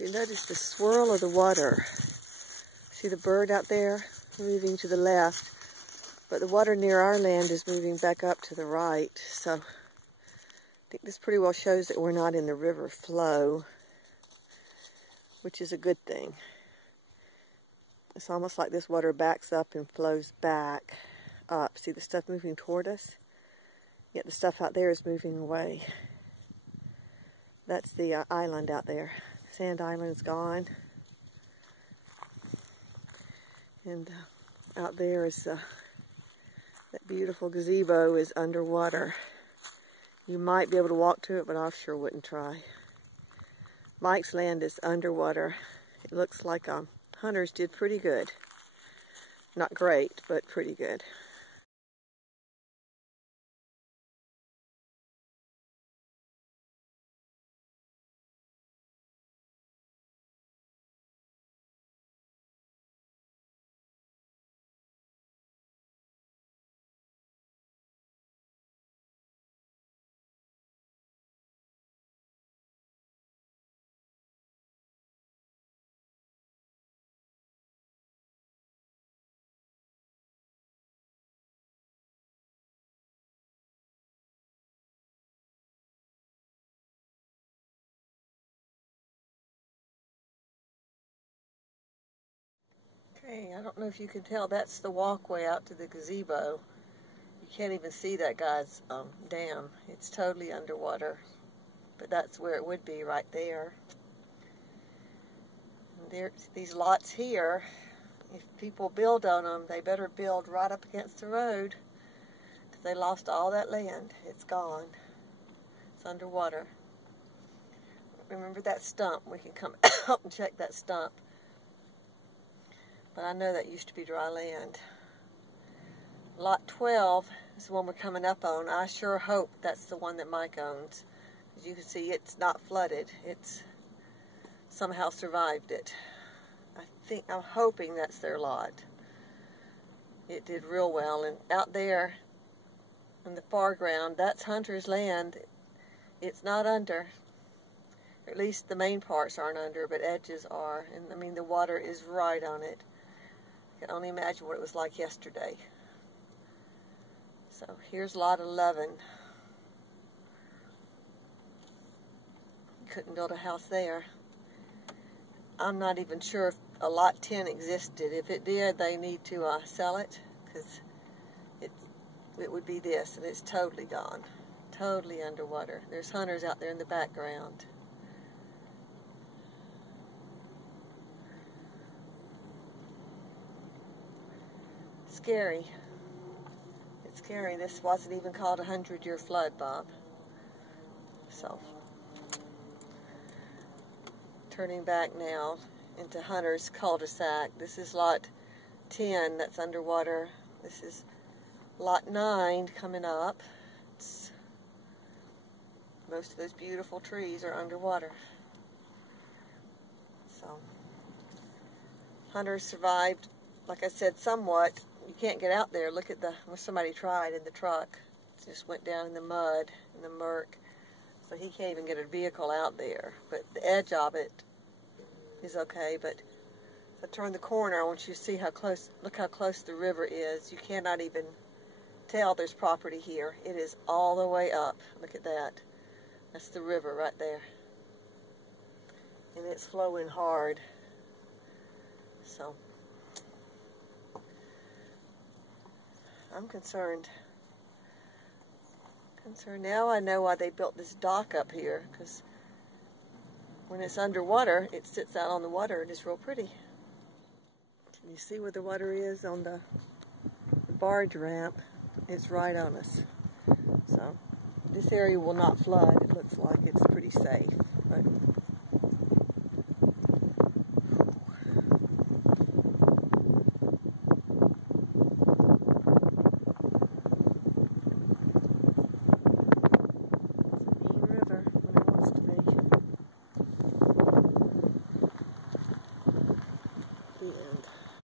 So you notice the swirl of the water. See the bird out there moving to the left, but the water near our land is moving back up to the right. So I think this pretty well shows that we're not in the river flow, which is a good thing. It's almost like this water backs up and flows back up. See the stuff moving toward us? Yet the stuff out there is moving away. That's the island out there. Sand island is gone. And out there is that beautiful gazebo is underwater. You might be able to walk to it, but I sure wouldn't try. Mike's land is underwater. It looks like hunters did pretty good. Not great, but pretty good. Okay, I don't know if you can tell, that's the walkway out to the gazebo. You can't even see that guy's dam. It's totally underwater, but that's where it would be, right there. And there's these lots here. If people build on them, they better build right up against the road, because they lost all that land. It's gone. It's underwater. Remember that stump? We can come out and check that stump. But I know that used to be dry land. Lot 12 is the one we're coming up on. I sure hope that's the one that Mike owns. As you can see, it's not flooded. It's somehow survived it. I'm hoping that's their lot. It did real well. And out there in the foreground, that's Hunter's land. It's not under. Or at least the main parts aren't under, but edges are. And I mean, the water is right on it. I can only imagine what it was like yesterday. So here's lot 11. Couldn't build a house there. I'm not even sure if a lot 10 existed. If it did, they need to sell it, because it would be this, and it's totally gone. Totally underwater. There's hunters out there in the background. Scary. It's scary. This wasn't even called a 100-year flood, Bob. So, turning back now into Hunter's cul-de-sac. This is lot 10 that's underwater. This is lot 9 coming up. Most of those beautiful trees are underwater. So, Hunter survived, like I said, somewhat. You can't get out there. Look at somebody tried in the truck. It just went down in the mud, in the murk. So he can't even get a vehicle out there. But the edge of it is okay. But if I turn the corner, I want you to see how close, look how close the river is. You cannot even tell there's property here. It is all the way up. Look at that. That's the river right there. And it's flowing hard. So, I'm concerned. Now I know why they built this dock up here, because when it's underwater, it sits out on the water and it's real pretty. Can you see where the water is on the barge ramp? It's right on us. So this area will not flood. It looks like it's pretty safe, but